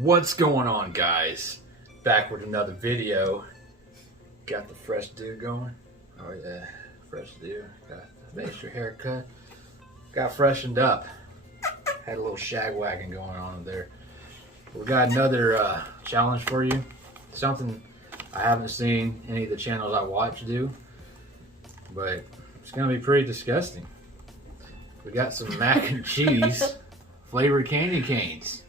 What's going on, guys? Back with another video. Got the fresh dew going. Oh yeah, fresh dew. Got the extra haircut. Got freshened up. Had a little shag wagon going on there. We got another challenge for you. Something I haven't seen any of the channels I watch do, but it's gonna be pretty disgusting. We got some mac and cheese flavored candy canes.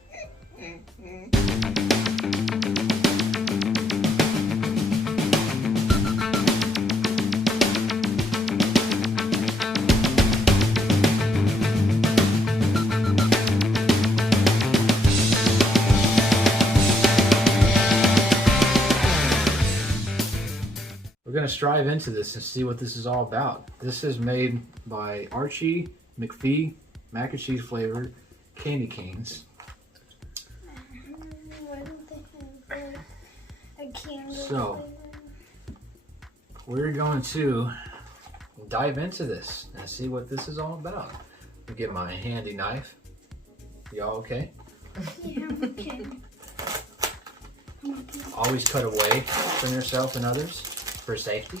We're going to strive into this and see what this is all about. This is made by Archie McPhee mac and cheese flavored candy canes. So, we're going to dive into this and see what this is all about. Let me get my handy knife. Y'all okay? Yeah, I'm okay. Always cut away from yourself and others for safety.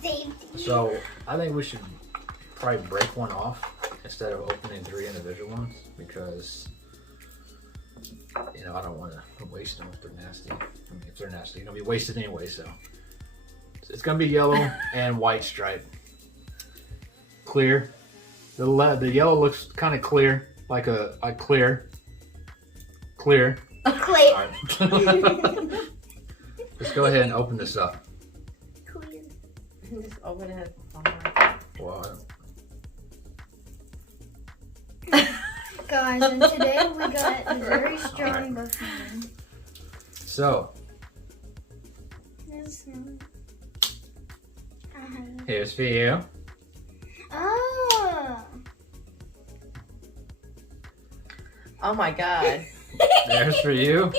Safety. So, I think we should probably break one off instead of opening 3 individual ones because, you know, I don't want to waste them if they're nasty. I mean, if they're nasty, they're going to be wasted anyway, so. It's going to be yellow and white stripe. Clear. The yellow looks kind of clear, like clear. Clear. Clear. All right. Let's go ahead and open this up. Clear. Just open it. Wow. Guys, and today we got a very strong buffet. So, here's for you. Oh. Oh my god. There's for you.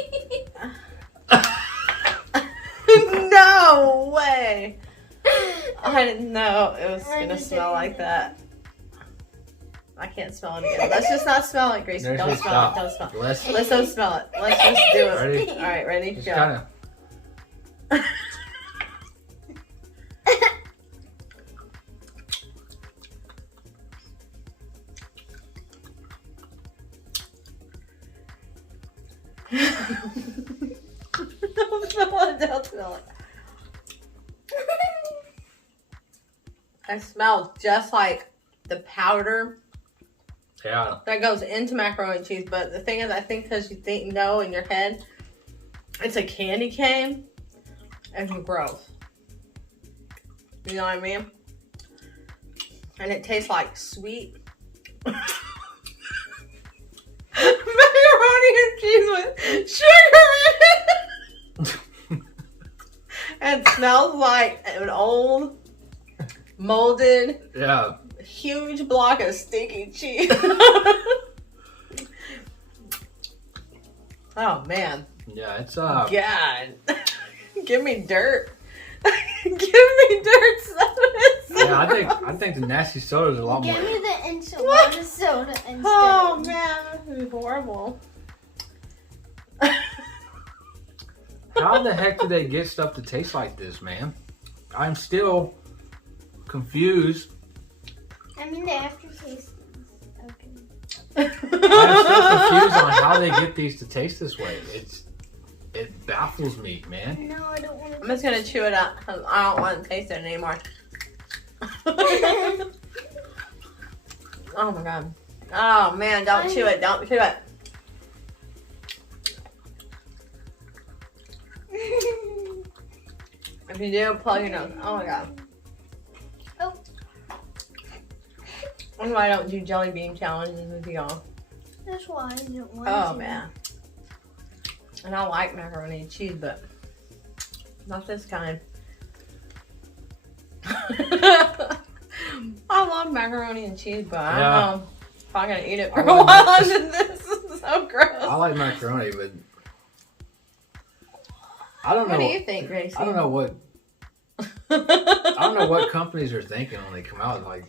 No way. I didn't know it was gonna smell like that. I can't smell it again. Let's just not smell it, Gracie. Don't smell it. Don't smell it. Let's don't smell it. Let's just do it. Ready? All right, ready? Just Go. kind of. Don't smell it. Don't smell it. It smells just like the powder Yeah. that goes into macaroni and cheese. But the thing is, I think because you know in your head it's a candy cane, it's gross. You know what I mean? And it tastes like sweet macaroni and cheese with sugar in it. And it smells like an old molded Yeah. huge block of stinky cheese. Oh man. Yeah, it's God. Give me dirt. Give me dirt sodas. Yeah, I think the nasty sodas are a lot Give more. me the enchilada soda instead. Oh man, this is horrible. How the heck do they get stuff to taste like this, man? I'm still confused. I mean, the aftertaste is okay. I'm still confused on how they get these to taste this way. It baffles me, man. No, I don't want to. I'm just gonna chew it up because I don't want to taste it anymore. Oh my god. Oh man, don't chew it. Don't chew it. If you do, plug your nose. Oh my god. Oh. That's why I don't do jelly bean challenges with y'all. That's why I didn't want Oh to. man. And I like macaroni and cheese, but not this kind. I love macaroni and cheese, but I don't know if I'm gonna eat it for a while after this. This is so gross. I like macaroni, but I don't know. What do you think, Gracie? I don't know what I don't know what companies are thinking when they come out. Like,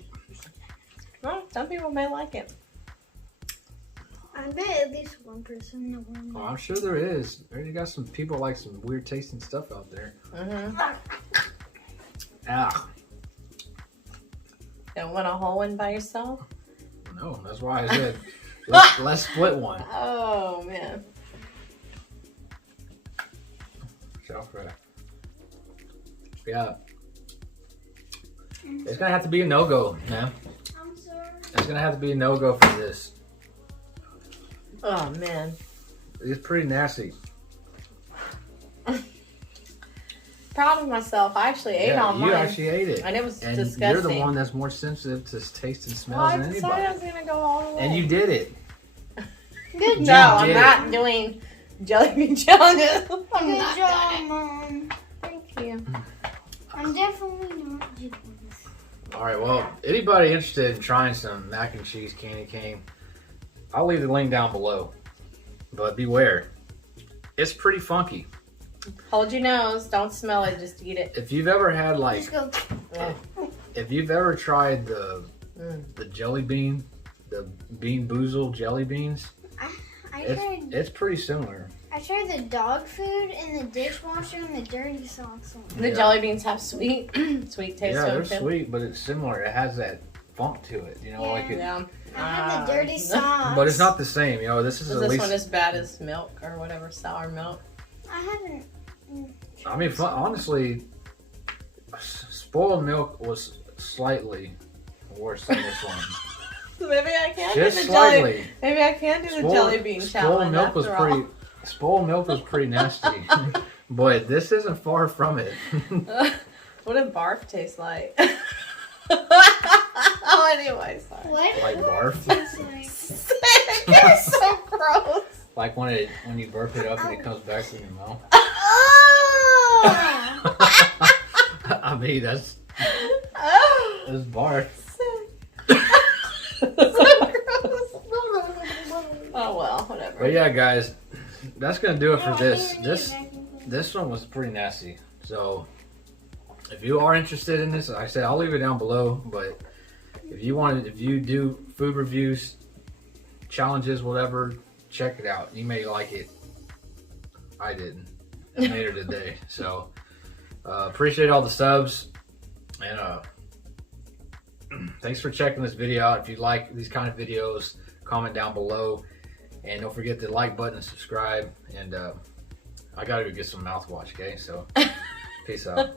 Well, some people may like it. I bet at least one person in the world. Oh, I'm sure there is. You got some people like some weird tasting stuff out there. Ah. Don't want a whole one by yourself? No, that's why I said let's split one. Oh man. Yeah. It's gonna have to be a no-go, man. I'm sorry. It's gonna have to be a no-go for this. Oh man. It's pretty nasty. Proud of myself. I actually ate all mine. You actually ate it. And it was and disgusting. You're the one that's more sensitive to taste and smells I than decided I anybody. was gonna go all the way. And you did it. Good No, job. I'm not doing jelly bean challenges. I'm Good not job, doing it. Mom. Thank you. I'm definitely not doing this. All right, well, anybody interested in trying some mac and cheese candy cane, I'll leave the link down below. But beware, it's pretty funky. Hold your nose. Don't smell it. Just eat it. If you've ever had like, Let's go. Yeah. if you've ever tried the Mm. jelly bean, the bean boozled jelly beans, it's pretty similar. I tried the dog food in the dishwasher and the dirty sauce on. The Yeah. jelly beans have sweet taste Yeah, to they're them too. sweet, but it's similar. It has that funk to it, you know, like it. Yeah. I had the dirty sauce. But it's not the same, you know. This is Is at this least. one as bad as milk or whatever, sour milk? I haven't. I mean, honestly, spoiled milk was slightly worse than this one. Maybe I can Just do the slightly. jelly. Maybe I can do the jelly bean challenge. Milk was after all. Spoiled milk was pretty nasty, but this isn't far from it. What did barf taste like? Oh, anyway, sorry. What? Like barf, It's like, It's so gross. like when you burp it up and it comes back in your mouth. oh! I mean, that's Oh, barf. so gross. Oh well, whatever. But yeah, guys, that's gonna do it for Yeah, this. I need This a vacuum cleaner. This one was pretty nasty. So if you are interested in this, like I said, I'll leave it down below. But if you do food reviews, challenges, whatever, check it out. You may like it. I didn't. And later today. So appreciate all the subs. And thanks for checking this video out. If you like these kind of videos, comment down below. And don't forget to like button and subscribe. And I gotta go get some mouthwash, okay? So, peace out.